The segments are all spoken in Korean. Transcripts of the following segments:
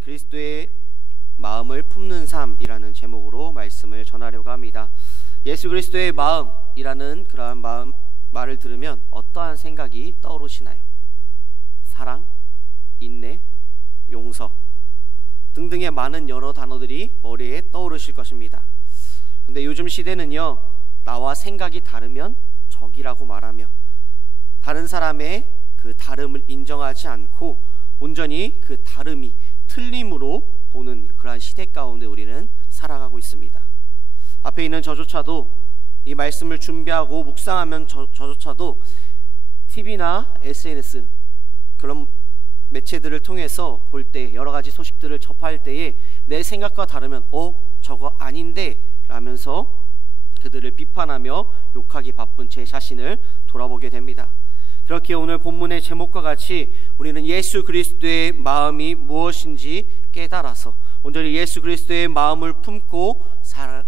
오늘은 그리스도의 마음을 품는 삶이라는 제목으로 말씀을 전하려고 합니다. 예수 그리스도의 마음이라는 그러한 말을 들으면 어떠한 생각이 떠오르시나요? 사랑, 인내, 용서 등등의 많은 여러 단어들이 머리에 떠오르실 것입니다. 근데 요즘 시대는요, 나와 생각이 다르면 적이라고 말하며 다른 사람의 그 다름을 인정하지 않고 온전히 그 다름이 틀림으로 보는 그러한 시대 가운데 우리는 살아가고 있습니다. 앞에 있는 저조차도 이 말씀을 준비하고 묵상하면 저조차도 TV나 SNS 그런 매체들을 통해서 볼 때, 여러 가지 소식들을 접할 때에 내 생각과 다르면 저거 아닌데 라면서 그들을 비판하며 욕하기 바쁜 제 자신을 돌아보게 됩니다. 그렇게 오늘 본문의 제목과 같이 우리는 예수 그리스도의 마음이 무엇인지 깨달아서 온전히 예수 그리스도의 마음을 품고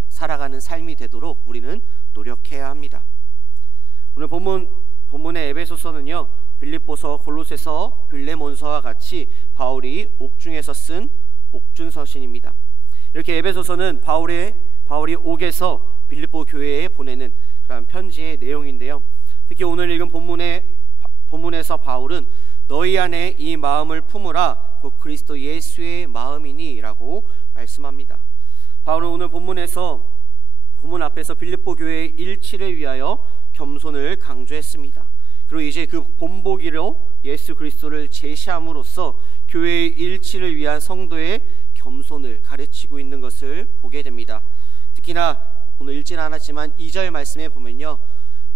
살아가는 삶이 되도록 우리는 노력해야 합니다. 오늘 본문의 에베소서는요, 빌립보서, 골로새서, 빌레몬서와 같이 바울이 옥중에서 쓴 옥중서신입니다. 이렇게 에베소서는 바울이 옥에서 빌립보 교회에 보내는 그런 편지의 내용인데요. 특히 오늘 읽은 본문에서 바울은 너희 안에 이 마음을 품으라 곧 그리스도 예수의 마음이니 라고 말씀합니다. 바울은 오늘 본문 앞에서 빌립보 교회의 일치를 위하여 겸손을 강조했습니다. 그리고 이제 그 본보기로 예수 그리스도를 제시함으로써 교회의 일치를 위한 성도의 겸손을 가르치고 있는 것을 보게 됩니다. 특히나 오늘 읽지는 않았지만 2절 말씀에 보면요,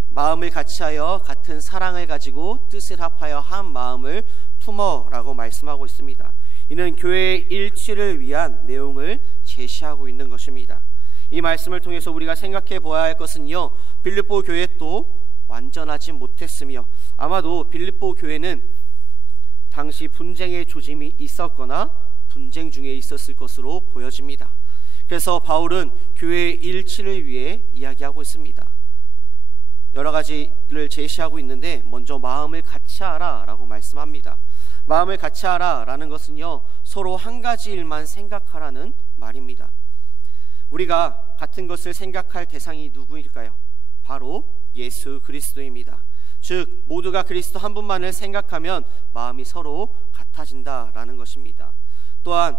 마음을 같이하여 같은 사랑을 가지고 뜻을 합하여 한 마음을 품어라고 말씀하고 있습니다. 이는 교회의 일치를 위한 내용을 제시하고 있는 것입니다. 이 말씀을 통해서 우리가 생각해 보아야 할 것은요, 빌립보 교회 또 완전하지 못했으며 아마도 빌립보 교회는 당시 분쟁의 조짐이 있었거나 분쟁 중에 있었을 것으로 보여집니다. 그래서 바울은 교회의 일치를 위해 이야기하고 있습니다. 여러 가지를 제시하고 있는데 먼저 마음을 같이하라 라고 말씀합니다. 마음을 같이하라 라는 것은요, 서로 한 가지 일만 생각하라는 말입니다. 우리가 같은 것을 생각할 대상이 누구일까요? 바로 예수 그리스도입니다. 즉 모두가 그리스도 한 분만을 생각하면 마음이 서로 같아진다라는 것입니다. 또한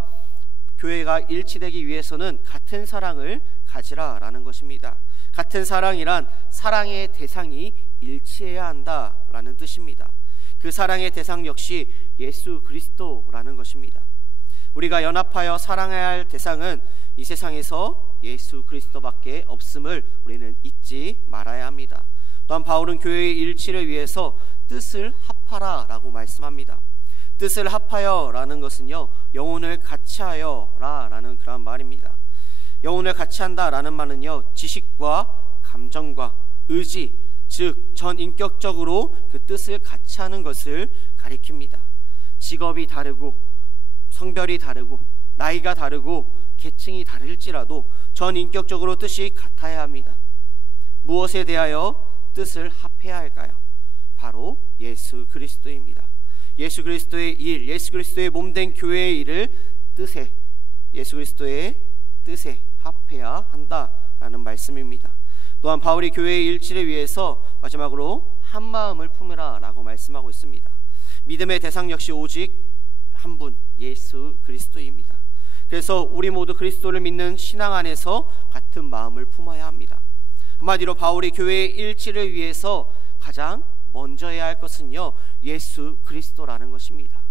교회가 일치되기 위해서는 같은 사랑을 가지라라는 것입니다. 같은 사랑이란 사랑의 대상이 일치해야 한다라는 뜻입니다. 그 사랑의 대상 역시 예수 그리스도라는 것입니다. 우리가 연합하여 사랑해야 할 대상은 이 세상에서 예수 그리스도밖에 없음을 우리는 잊지 말아야 합니다. 또한 바울은 교회의 일치를 위해서 뜻을 합하라 라고 말씀합니다. 뜻을 합하여 라는 것은요, 영혼을 같이하여 라는 그런 말입니다. 영혼을 같이한다 라는 말은요, 지식과 감정과 의지, 즉 전인격적으로 그 뜻을 같이하는 것을 가리킵니다. 직업이 다르고 성별이 다르고 나이가 다르고 계층이 다를지라도 전인격적으로 뜻이 같아야 합니다. 무엇에 대하여 뜻을 합해야 할까요? 바로 예수 그리스도입니다. 예수 그리스도의 일, 예수 그리스도의 몸된 교회의 일을 예수 그리스도의 뜻에 합해야 한다라는 말씀입니다. 또한 바울이 교회의 일치를 위해서 마지막으로 한 마음을 품으라 라고 말씀하고 있습니다. 믿음의 대상 역시 오직 한 분, 예수 그리스도입니다. 그래서 우리 모두 그리스도를 믿는 신앙 안에서 같은 마음을 품어야 합니다. 한마디로 바울이 교회의 일치를 위해서 가장 먼저 해야 할 것은요, 예수 그리스도라는 것입니다.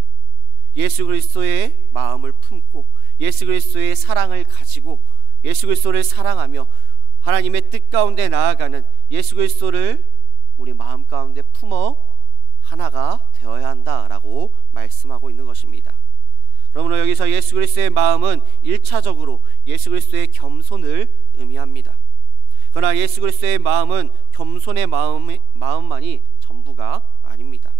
예수 그리스도의 마음을 품고 예수 그리스도의 사랑을 가지고 예수 그리스도를 사랑하며 하나님의 뜻 가운데 나아가는 예수 그리스도를 우리 마음 가운데 품어 하나가 되어야 한다라고 말씀하고 있는 것입니다. 그러므로 여기서 예수 그리스도의 마음은 1차적으로 예수 그리스도의 겸손을 의미합니다. 그러나 예수 그리스도의 마음은 겸손의 마음만이 전부가 아닙니다.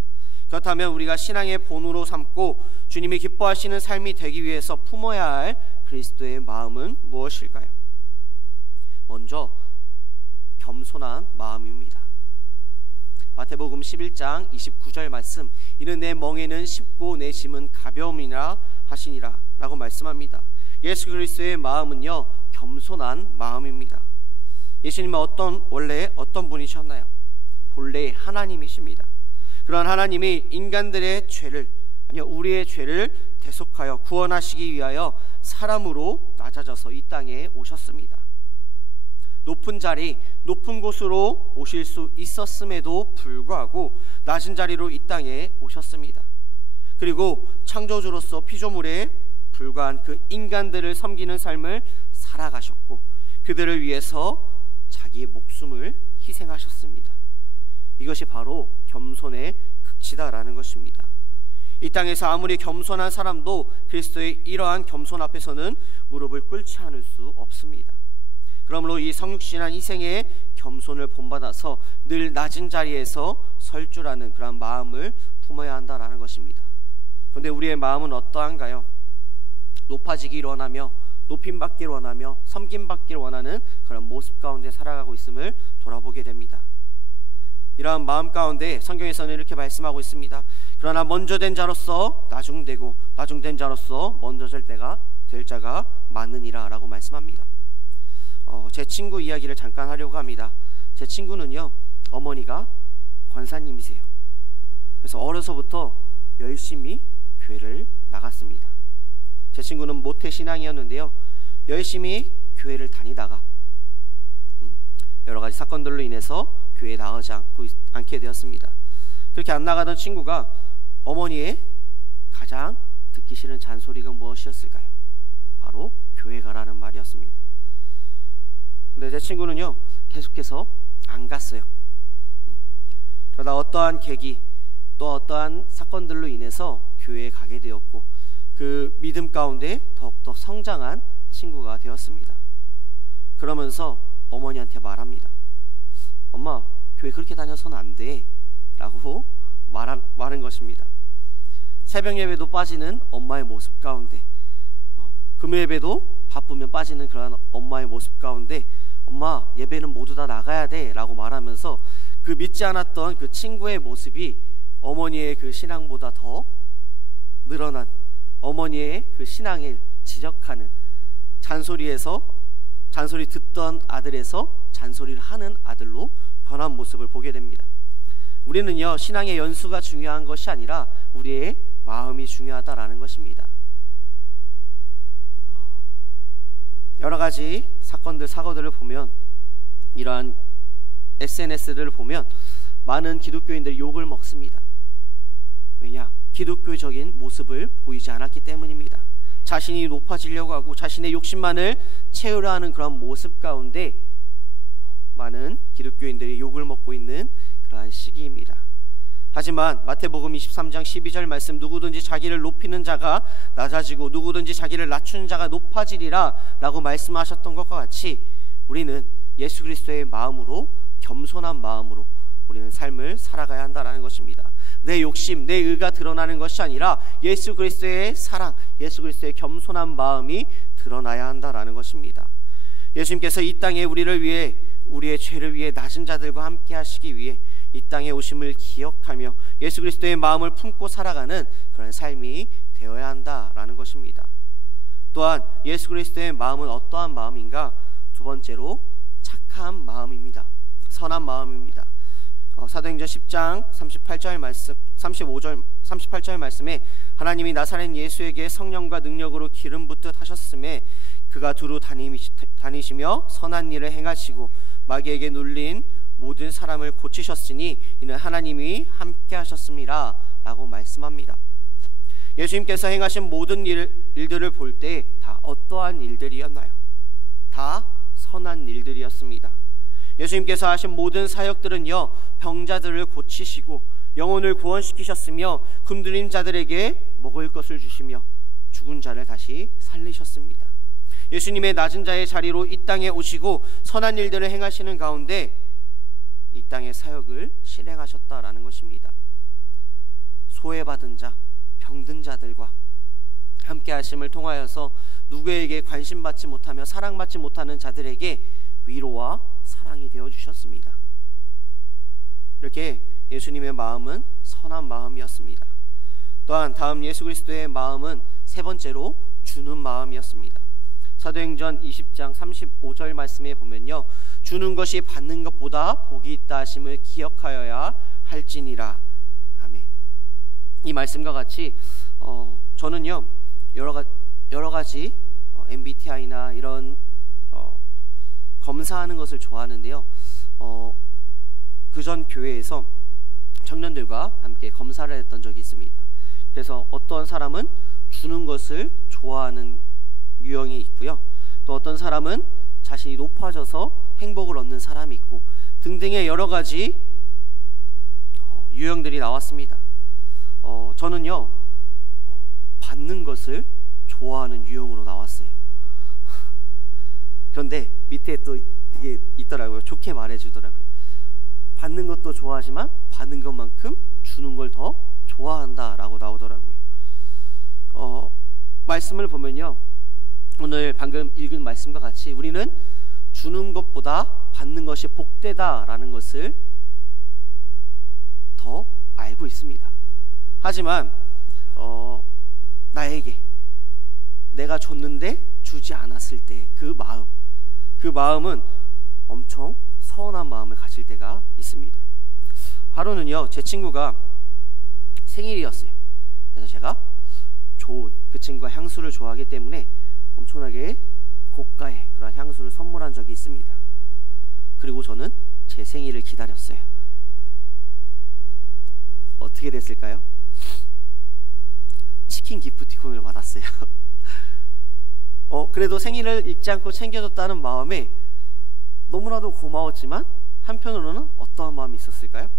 그렇다면 우리가 신앙의 본으로 삼고 주님이 기뻐하시는 삶이 되기 위해서 품어야 할 그리스도의 마음은 무엇일까요? 먼저 겸손한 마음입니다. 마태복음 11장 29절 말씀, 이는 내 멍에는 쉽고 내 짐은 가벼움이라 하시니라 라고 말씀합니다. 예수 그리스도의 마음은요, 겸손한 마음입니다. 예수님은 원래 어떤 분이셨나요? 본래 하나님이십니다. 그런 하나님이 인간들의 죄를, 아니요, 우리의 죄를 대속하여 구원하시기 위하여 사람으로 낮아져서 이 땅에 오셨습니다. 높은 자리, 높은 곳으로 오실 수 있었음에도 불구하고 낮은 자리로 이 땅에 오셨습니다. 그리고 창조주로서 피조물에 불과한 그 인간들을 섬기는 삶을 살아가셨고, 그들을 위해서 자기의 목숨을 희생하셨습니다. 이것이 바로 겸손의 극치다라는 것입니다. 이 땅에서 아무리 겸손한 사람도 그리스도의 이러한 겸손 앞에서는 무릎을 꿇지 않을 수 없습니다. 그러므로 이 성육신한 희생의 겸손을 본받아서 늘 낮은 자리에서 설 줄 아는 그런 마음을 품어야 한다라는 것입니다. 그런데 우리의 마음은 어떠한가요? 높아지기를 원하며, 높임받기를 원하며, 섬김받기를 원하는 그런 모습 가운데 살아가고 있음을 돌아보게 됩니다. 이러한 마음 가운데 성경에서는 이렇게 말씀하고 있습니다. 그러나 먼저 된 자로서 나중되고, 나중된 자로서 먼저 될 자가 많으니라 라고 말씀합니다. 제 친구 이야기를 잠깐 하려고 합니다. 제 친구는요, 어머니가 권사님이세요. 그래서 어려서부터 열심히 교회를 나갔습니다. 제 친구는 모태신앙이었는데요, 열심히 교회를 다니다가 여러 가지 사건들로 인해서 교회에 나가지 않게 되었습니다. 그렇게 안 나가던 친구가 어머니의 가장 듣기 싫은 잔소리가 무엇이었을까요? 바로 교회 가라는 말이었습니다. 근데 제 친구는요, 계속해서 안 갔어요. 그러다 어떠한 계기, 또 어떠한 사건들로 인해서 교회에 가게 되었고, 그 믿음 가운데 더욱더 성장한 친구가 되었습니다. 그러면서 어머니한테 말합니다. 엄마, 교회 그렇게 다녀서는 안 돼 라고 말한 것입니다. 새벽 예배도 빠지는 엄마의 모습 가운데, 금요 예배도 바쁘면 빠지는 그런 엄마의 모습 가운데, 엄마, 예배는 모두 다 나가야 돼 라고 말하면서 그 믿지 않았던 그 친구의 모습이 어머니의 그 신앙보다 더 늘어난, 어머니의 그 신앙을 지적하는, 잔소리 듣던 아들에서 잔소리를 하는 아들로 변한 모습을 보게 됩니다. 우리는요, 신앙의 연수가 중요한 것이 아니라 우리의 마음이 중요하다라는 것입니다. 여러 가지 사고들을 보면, 이러한 SNS를 보면 많은 기독교인들이 욕을 먹습니다. 왜냐? 기독교적인 모습을 보이지 않았기 때문입니다. 자신이 높아지려고 하고 자신의 욕심만을 채우려 하는 그런 모습 가운데 많은 기독교인들이 욕을 먹고 있는 그러한 시기입니다. 하지만 마태복음 23장 12절 말씀, 누구든지 자기를 높이는 자가 낮아지고 누구든지 자기를 낮추는 자가 높아지리라 라고 말씀하셨던 것과 같이 우리는 예수 그리스도의 마음으로, 겸손한 마음으로 우리는 삶을 살아가야 한다는 것입니다. 내 욕심, 내 의가 드러나는 것이 아니라 예수 그리스도의 사랑, 예수 그리스도의 겸손한 마음이 드러나야 한다는 것입니다. 예수님께서 이 땅에 우리를 위해, 우리의 죄를 위해 낮은 자들과 함께 하시기 위해 이 땅에 오심을 기억하며 예수 그리스도의 마음을 품고 살아가는 그런 삶이 되어야 한다라는 것입니다. 또한 예수 그리스도의 마음은 어떠한 마음인가? 두 번째로 착한 마음입니다. 선한 마음입니다. 사도행전 10장 38절 말씀, 38절 말씀에 하나님이 나사렛 예수에게 성령과 능력으로 기름 붓듯 하셨음에 그가 두루 다니시며 선한 일을 행하시고 마귀에게 눌린 모든 사람을 고치셨으니 이는 하나님이 함께 하셨음이라 라고 말씀합니다. 예수님께서 행하신 모든 일들을 볼 때 다 어떠한 일들이었나요? 다 선한 일들이었습니다. 예수님께서 하신 모든 사역들은요, 병자들을 고치시고 영혼을 구원시키셨으며 굶주린 자들에게 먹을 것을 주시며 죽은 자를 다시 살리셨습니다. 예수님의 낮은 자의 자리로 이 땅에 오시고 선한 일들을 행하시는 가운데 이 땅의 사역을 실행하셨다라는 것입니다. 소외받은 자, 병든 자들과 함께 하심을 통하여서 누구에게 관심받지 못하며 사랑받지 못하는 자들에게 위로와 사랑이 되어주셨습니다. 이렇게 예수님의 마음은 선한 마음이었습니다. 또한 다음 예수 그리스도의 마음은 세 번째로 주는 마음이었습니다. 사도행전 20장 35절 말씀에 보면요, 주는 것이 받는 것보다 복이 있다 하심을 기억하여야 할지니라. 아멘. 이 말씀과 같이 저는요 여러 가지 MBTI나 이런 검사하는 것을 좋아하는데요. 그전 교회에서 청년들과 함께 검사를 했던 적이 있습니다. 그래서 어떤 사람은 주는 것을 좋아하는 유형이 있고요, 또 어떤 사람은 자신이 높아져서 행복을 얻는 사람이 있고 등등의 여러 가지 유형들이 나왔습니다. 저는요 받는 것을 좋아하는 유형으로 나왔어요. 그런데 밑에 또 이게 있더라고요. 좋게 말해주더라고요. 받는 것도 좋아하지만 받는 것만큼 주는 걸 더 좋아한다라고 나오더라고요. 말씀을 보면요, 오늘 방금 읽은 말씀과 같이 우리는 주는 것보다 받는 것이 복되다라는 것을 더 알고 있습니다. 하지만 나에게 내가 줬는데 주지 않았을 때 그 마음은 엄청 서운한 마음을 가질 때가 있습니다. 하루는요 제 친구가 생일이었어요. 그래서 제가 좋은 그 친구가 향수를 좋아하기 때문에 엄청나게 고가의 그런 향수를 선물한 적이 있습니다. 그리고 저는 제 생일을 기다렸어요. 어떻게 됐을까요? 치킨 기프티콘을 받았어요. 그래도 생일을 잊지 않고 챙겨줬다는 마음에 너무나도 고마웠지만 한편으로는 어떠한 마음이 있었을까요?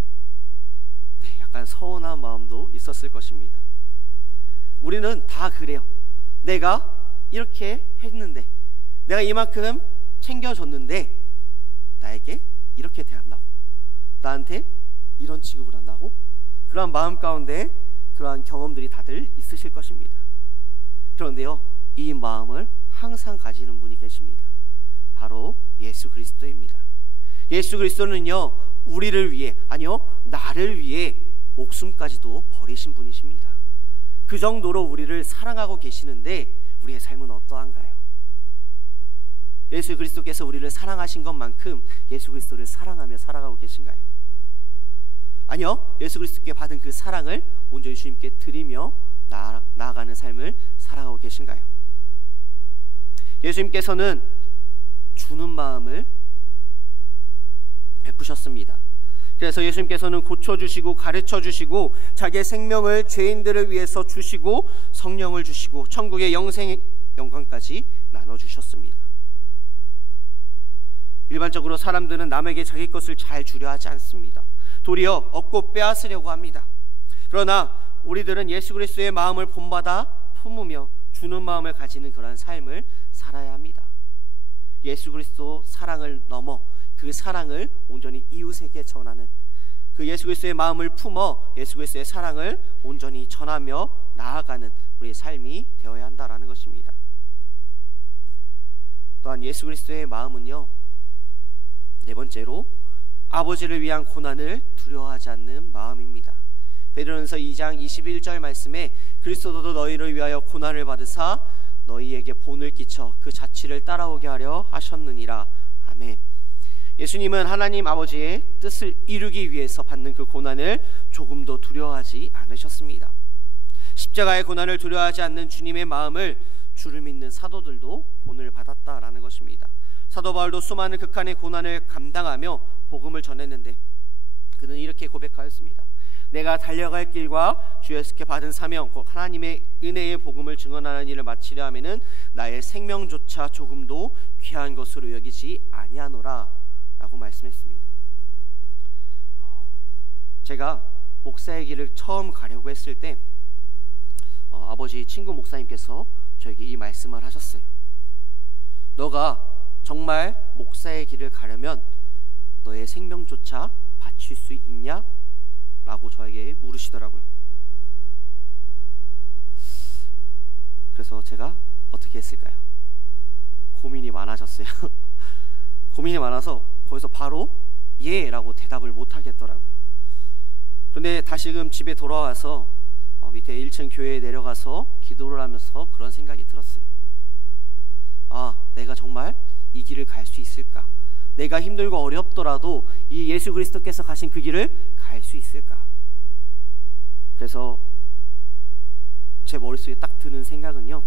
네, 약간 서운한 마음도 있었을 것입니다. 우리는 다 그래요. 내가 이렇게 했는데, 내가 이만큼 챙겨줬는데 나에게 이렇게 대한다고, 나한테 이런 취급을 한다고, 그러한 마음 가운데 그러한 경험들이 다들 있으실 것입니다. 그런데요, 이 마음을 항상 가지는 분이 계십니다. 바로 예수 그리스도입니다. 예수 그리스도는요 우리를 위해, 아니요 나를 위해 목숨까지도 버리신 분이십니다. 그 정도로 우리를 사랑하고 계시는데 우리의 삶은 어떠한가요? 예수 그리스도께서 우리를 사랑하신 것만큼 예수 그리스도를 사랑하며 살아가고 계신가요? 아니요, 예수 그리스도께 받은 그 사랑을 온전히 주님께 드리며 나아가는 삶을 살아가고 계신가요? 예수님께서는 주는 마음을 베푸셨습니다. 그래서 예수님께서는 고쳐주시고 가르쳐주시고 자기의 생명을 죄인들을 위해서 주시고 성령을 주시고 천국의 영생의 영광까지 나눠주셨습니다. 일반적으로 사람들은 남에게 자기 것을 잘 주려 하지 않습니다. 도리어 얻고 빼앗으려고 합니다. 그러나 우리들은 예수 그리스도의 마음을 본받아 품으며 주는 마음을 가지는 그러한 삶을 살아야 합니다. 예수 그리스도 사랑을 넘어 그 사랑을 온전히 이웃에게 전하는, 그 예수 그리스도의 마음을 품어 예수 그리스도의 사랑을 온전히 전하며 나아가는 우리의 삶이 되어야 한다라는 것입니다. 또한 예수 그리스도의 마음은요, 네 번째로 아버지를 위한 고난을 두려워하지 않는 마음입니다. 베드로전서 2장 21절 말씀에 그리스도도 너희를 위하여 고난을 받으사 너희에게 본을 끼쳐 그 자취를 따라오게 하려 하셨느니라. 아멘. 예수님은 하나님 아버지의 뜻을 이루기 위해서 받는 그 고난을 조금도 두려워하지 않으셨습니다. 십자가의 고난을 두려워하지 않는 주님의 마음을 주를 믿는 사도들도 본을 받았다라는 것입니다. 사도 바울도 수많은 극한의 고난을 감당하며 복음을 전했는데 그는 이렇게 고백하였습니다. 내가 달려갈 길과 주 예수께 받은 사명, 곧 하나님의 은혜의 복음을 증언하는 일을 마치려 하면은 나의 생명조차 조금도 귀한 것으로 여기지 아니하노라 라고 말씀했습니다. 제가 목사의 길을 처음 가려고 했을 때 아버지 친구 목사님께서 저에게 이 말씀을 하셨어요. 너가 정말 목사의 길을 가려면 너의 생명조차 바칠 수 있냐? 라고 저에게 물으시더라고요. 그래서 제가 어떻게 했을까요? 고민이 많아졌어요. 고민이 많아서 거기서 바로 예 라고 대답을 못 하겠더라고요. 그런데 다시금 집에 돌아와서 밑에 1층 교회에 내려가서 기도를 하면서 그런 생각이 들었어요. 내가 정말 이 길을 갈 수 있을까? 내가 힘들고 어렵더라도 이 예수 그리스도께서 가신 그 길을 갈 수 있을까? 그래서 제 머릿속에 딱 드는 생각은요,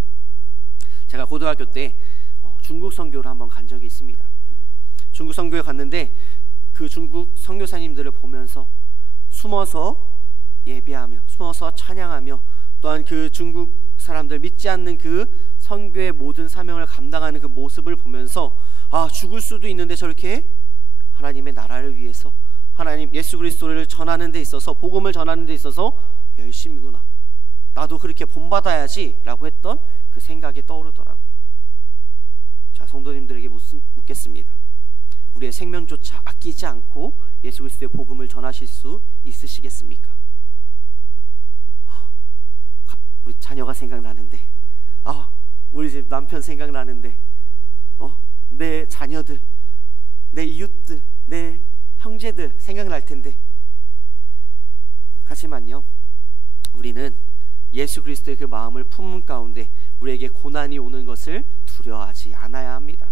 제가 고등학교 때 중국 선교를 한번 간 적이 있습니다. 중국 선교에 갔는데 그 중국 선교사님들을 보면서 숨어서 예배하며, 숨어서 찬양하며, 또한 그 중국 사람들 믿지 않는 그 선교의 모든 사명을 감당하는 그 모습을 보면서 죽을 수도 있는데 저렇게 하나님의 나라를 위해서, 하나님 예수 그리스도를 전하는 데 있어서, 복음을 전하는 데 있어서 열심이구나, 나도 그렇게 본받아야지 라고 했던 그 생각이 떠오르더라고요. 자, 성도님들에게 묻겠습니다. 우리의 생명조차 아끼지 않고 예수 그리스도의 복음을 전하실 수 있으시겠습니까? 우리 자녀가 생각나는데, 우리 집 남편 생각나는데, 내 자녀들, 내 이웃들, 내 형제들 생각날 텐데, 하지만요, 우리는 예수 그리스도의 그 마음을 품은 가운데 우리에게 고난이 오는 것을 두려워하지 않아야 합니다.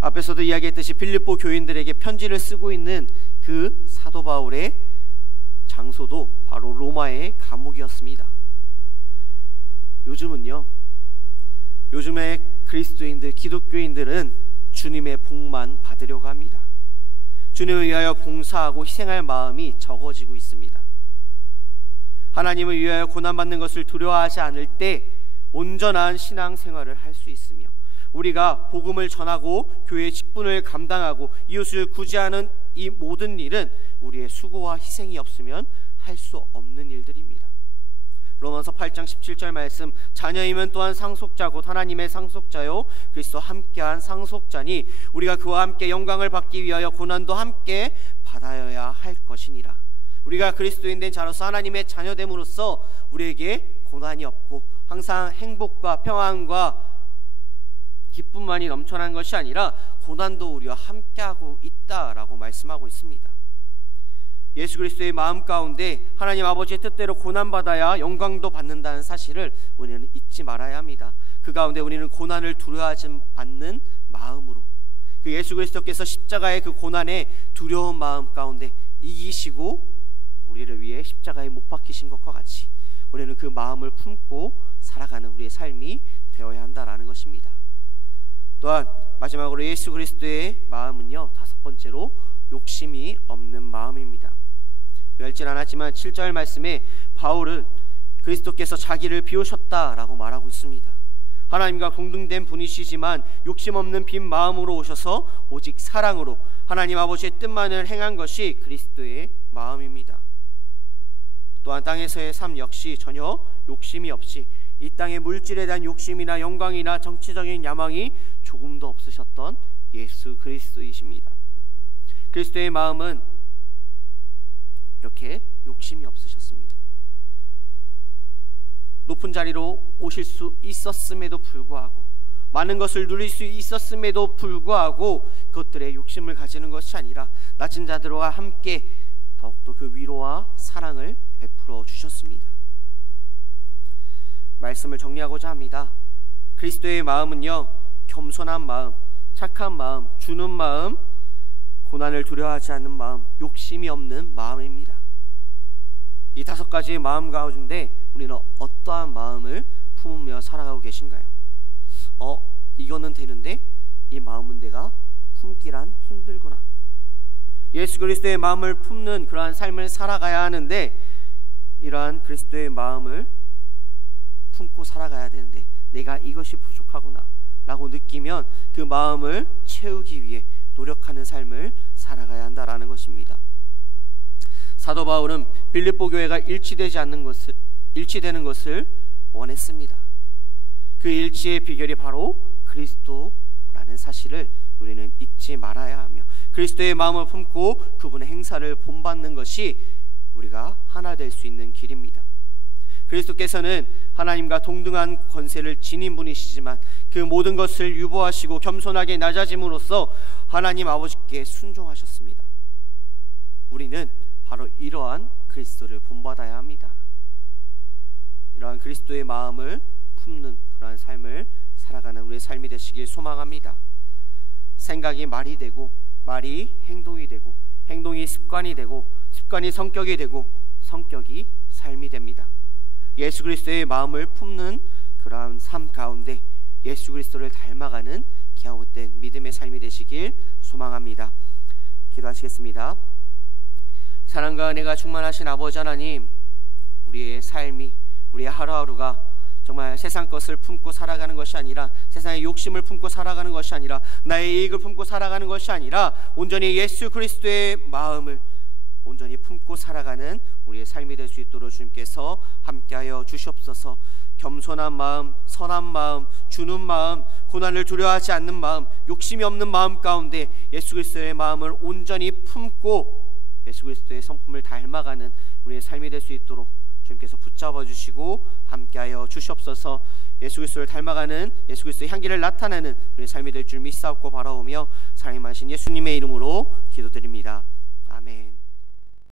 앞에서도 이야기했듯이 빌립보 교인들에게 편지를 쓰고 있는 그 사도 바울의 장소도 바로 로마의 감옥이었습니다. 요즘에 그리스도인들, 기독교인들은 주님의 복만 받으려고 합니다. 주님을 위하여 봉사하고 희생할 마음이 적어지고 있습니다. 하나님을 위하여 고난받는 것을 두려워하지 않을 때 온전한 신앙생활을 할 수 있으며, 우리가 복음을 전하고 교회의 직분을 감당하고 이웃을 구제하는 이 모든 일은 우리의 수고와 희생이 없으면 할 수 없는 일들입니다. 로마서 8장 17절 말씀, 자녀이면 또한 상속자 곧 하나님의 상속자요 그리스도와 함께한 상속자니 우리가 그와 함께 영광을 받기 위하여 고난도 함께 받아야 할 것이니라. 우리가 그리스도인 된 자로서 하나님의 자녀됨으로써 우리에게 고난이 없고 항상 행복과 평안과 기쁨만이 넘쳐나는 것이 아니라 고난도 우리와 함께하고 있다라고 말씀하고 있습니다. 예수 그리스도의 마음 가운데 하나님 아버지의 뜻대로 고난받아야 영광도 받는다는 사실을 우리는 잊지 말아야 합니다. 그 가운데 우리는 고난을 두려워하지 않는 마음으로, 그 예수 그리스도께서 십자가의 그 고난의 두려운 마음 가운데 이기시고 우리를 위해 십자가에 못 박히신 것과 같이 우리는 그 마음을 품고 살아가는 우리의 삶이 되어야 한다라는 것입니다. 또한 마지막으로 예수 그리스도의 마음은요, 다섯 번째로 욕심이 없는 마음입니다. 멸진 않았지만 7절 말씀에 바울은 그리스도께서 자기를 비우셨다라고 말하고 있습니다. 하나님과 동등된 분이시지만 욕심 없는 빈 마음으로 오셔서 오직 사랑으로 하나님 아버지의 뜻만을 행한 것이 그리스도의 마음입니다. 또한 땅에서의 삶 역시 전혀 욕심이 없이 이 땅의 물질에 대한 욕심이나 영광이나 정치적인 야망이 조금도 없으셨던 예수 그리스도이십니다. 그리스도의 마음은 이렇게 욕심이 없으셨습니다. 높은 자리로 오실 수 있었음에도 불구하고, 많은 것을 누릴 수 있었음에도 불구하고 그것들에 욕심을 가지는 것이 아니라 낮은 자들과 함께 더욱더 그 위로와 사랑을 베풀어 주셨습니다. 말씀을 정리하고자 합니다. 그리스도의 마음은요, 겸손한 마음, 착한 마음, 주는 마음, 고난을 두려워하지 않는 마음, 욕심이 없는 마음입니다. 이 다섯 가지의 마음 가운데 우리는 어떠한 마음을 품으며 살아가고 계신가요? 이거는 되는데 이 마음은 내가 품기란 힘들구나. 예수 그리스도의 마음을 품는 그러한 삶을 살아가야 하는데, 이러한 그리스도의 마음을 품고 살아가야 되는데 내가 이것이 부족하구나 라고 느끼면 그 마음을 채우기 위해 노력하는 삶을 살아가야 한다라는 것입니다. 사도 바울은 빌립보 교회가 일치되는 것을 원했습니다. 그 일치의 비결이 바로 그리스도라는 사실을 우리는 잊지 말아야 하며, 그리스도의 마음을 품고 그분의 행사를 본받는 것이 우리가 하나 될 수 있는 길입니다. 그리스도께서는 하나님과 동등한 권세를 지닌 분이시지만 그 모든 것을 유보하시고 겸손하게 낮아짐으로써 하나님 아버지께 순종하셨습니다. 우리는 바로 이러한 그리스도를 본받아야 합니다. 이러한 그리스도의 마음을 품는 그러한 삶을 살아가는 우리의 삶이 되시길 소망합니다. 생각이 말이 되고, 말이 행동이 되고, 행동이 습관이 되고, 습관이 성격이 되고, 성격이 삶이 됩니다. 예수 그리스도의 마음을 품는 그러한 삶 가운데 예수 그리스도를 닮아가는 기아웃된 믿음의 삶이 되시길 소망합니다. 기도하시겠습니다. 사랑과 은혜가 충만하신 아버지 하나님, 우리의 삶이, 우리의 하루하루가 정말 세상 것을 품고 살아가는 것이 아니라, 세상의 욕심을 품고 살아가는 것이 아니라, 나의 이익을 품고 살아가는 것이 아니라 온전히 예수 그리스도의 마음을 온전히 품고 살아가는 우리의 삶이 될 수 있도록 주님께서 함께하여 주시옵소서. 겸손한 마음, 선한 마음, 주는 마음, 고난을 두려워하지 않는 마음, 욕심이 없는 마음 가운데 예수 그리스도의 마음을 온전히 품고 예수 그리스도의 성품을 닮아가는 우리의 삶이 될 수 있도록 주님께서 붙잡아 주시고 함께하여 주시옵소서. 예수 그리스도를 닮아가는, 예수 그리스도의 향기를 나타내는 우리의 삶이 될 줄 믿사옵고 바라오며 사랑이 많으신 예수님의 이름으로 기도드립니다. 아멘.